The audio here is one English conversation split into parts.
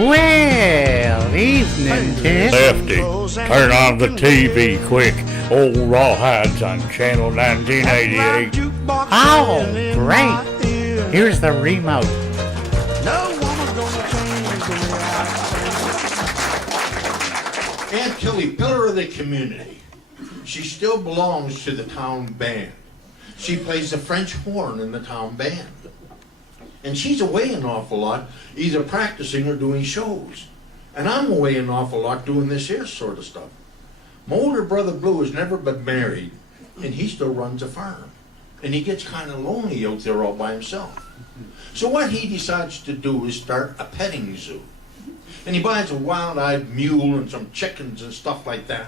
Well, evening, Ted. Lefty, turn on the TV quick. Old Rawhides on Channel 1988. Oh, great. Here's the remote. Aunt Tilly, pillar of the community. She still belongs to the town band. She plays the French horn in the town band. And she's away an awful lot, either practicing or doing shows. And I'm away an awful lot doing this here sort of stuff. My older brother Blue has never been married, and he still runs a farm. And he gets kind of lonely out there all by himself. So what he decides to do is start a petting zoo. And he buys a wild-eyed mule and some chickens and stuff like that.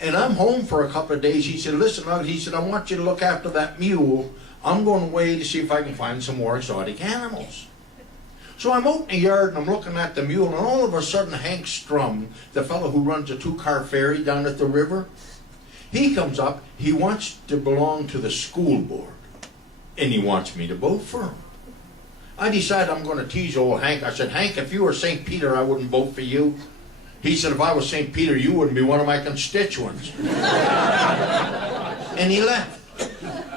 And I'm home for a couple of days. He said, listen, he said, I want you to look after that mule. I'm going away to see if I can find some more exotic animals. So I'm out in the yard and I'm looking at the mule, and all of a sudden Hank Strum, the fellow who runs a two-car ferry down at the river, he comes up. He wants to belong to the school board, and he wants me to vote for him. I decided I'm going to tease old Hank. I said, Hank, if you were St. Peter, I wouldn't vote for you. He said, if I was St. Peter, you wouldn't be one of my constituents. And he left.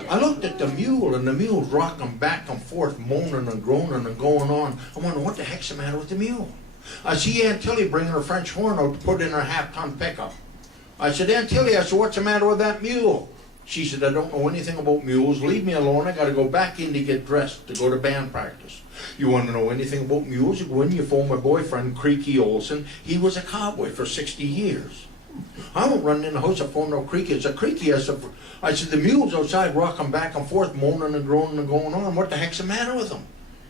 I looked at the mule, and the mule's rocking back and forth, moaning and groaning and going on. I wonder, what the heck's the matter with the mule? I see Aunt Tilly bringing her French horn out to put in her half-ton pickup. I said, Aunt Tilly, I said, what's the matter with that mule? She said, I don't know anything about mules. Leave me alone. I got to go back in to get dressed to go to band practice. You want to know anything about mules? You go in, you phone my boyfriend, Creaky Olson. He was a cowboy for 60 years. I went running in the house. I phoned up Creaky. It's a Creaky. I said, the mule's outside rocking back and forth, moaning and groaning and going on. What the heck's the matter with him?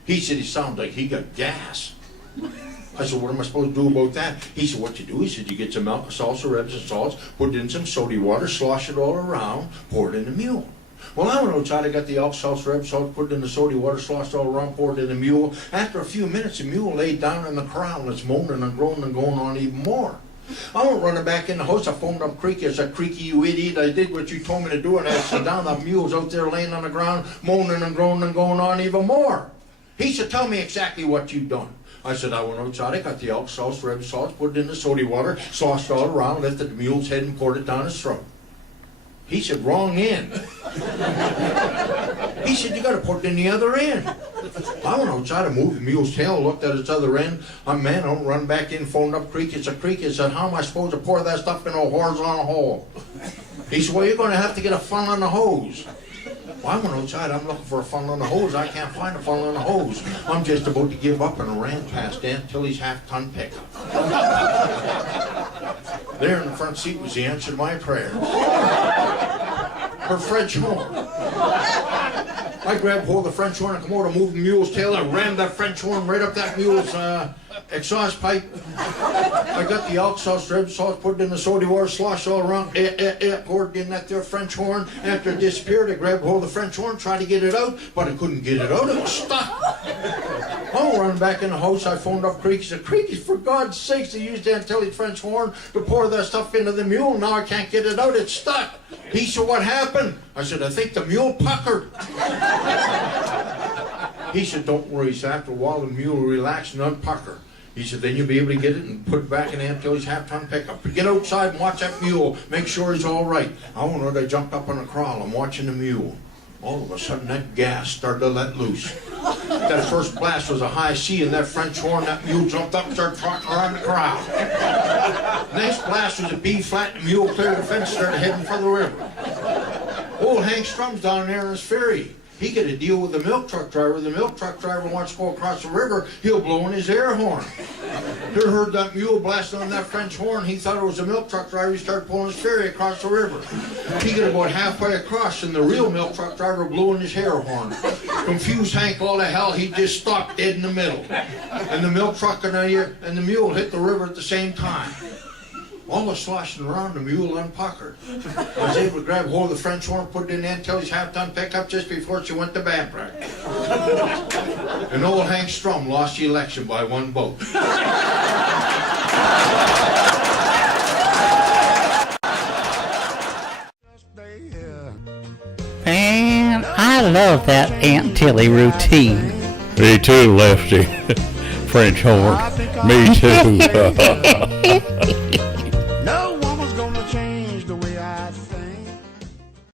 He said, he sounds like he got gas. I said, what am I supposed to do about that? He said, what you do? He said, you get some milk, salsa, ribs, and salts, put it in some soda water, slosh it all around, pour it in the mule. Well, I went outside, I got the elk sauce, rib salt, put it in the soda water, sloshed all around, poured it in the mule. After a few minutes, the mule laid down in the corral, and it's moaning and groaning and going on even more. I went running back in the house. I phoned up Creaky. I said, Creaky, you idiot, I did what you told me to do, and I sat down. The mule's out there laying on the ground, moaning and groaning and going on even more. He said, tell me exactly what you've done. I said, I went outside, I got the elk sauce, rib sauce, put it in the soda water, sauced all around, lifted the mule's head and poured it down his throat. He said, wrong end. He said, you got to put it in the other end. I went outside, I moved the mule's tail, looked at its other end. I don't run back in, phoned up Creaky. It's a Creaky. I said, how am I supposed to pour that stuff in a horizontal hole? He said, well, you're going to have to get a funnel and a hose. Well, I went outside, I'm looking for a funnel and a hose. I can't find a funnel and a hose. I'm just about to give up, and I ran past Aunt Tilly's half-ton pickup. There in the front seat was the answer to my prayer. Her French horn. I grabbed hold of the French horn and come over to move the mule's tail. I rammed that French horn right up that mule's exhaust pipe. I got the elk sauce, rib sauce, put it in the soda water, sloshed all around, poured in that there French horn. After it disappeared, I grabbed hold of the French horn, tried to get it out, but I couldn't get it out. It was stuck. I run back in the house. I phoned up Creaky. I said, Creaky, for God's sakes, they used Aunt Tilly's French horn to pour that stuff into the mule. Now I can't get it out. It's stuck. He said, what happened? I said, I think the mule puckered. He said, don't worry. He said, after a while, the mule will relax and unpucker. He said, then you'll be able to get it and put it back in Aunt Tilly's half-ton pickup. Get outside and watch that mule. Make sure he's all right. I don't know, I jumped up on the corral. I'm watching the mule. All of a sudden, that gas started to let loose. That first blast was a high C, and that French horn, that mule jumped up and started trotting around the corral. Next blast was a B flat, and the mule cleared the fence and started heading for the river. Old Hank Strum's down there in his ferry. He got a deal with the milk truck driver. The milk truck driver wants to go across the river. He'll blow in his air horn. He heard that mule blasting on that French horn. He thought it was a milk truck driver. He started pulling his ferry across the river. He got about halfway across, and the real milk truck driver blew in his air horn. Confused Hank all to hell. He just stopped dead in the middle. And the milk truck and the mule hit the river at the same time. All the sloshing around, the mule unpuckered. I was able to grab hold of the French horn, put it in Aunt Tilly's half-ton pickup just before she went to band practice. And old Hank Strum lost the election by one vote. Man, I love that Aunt Tilly routine. Me too, Lefty. French horn. Me too.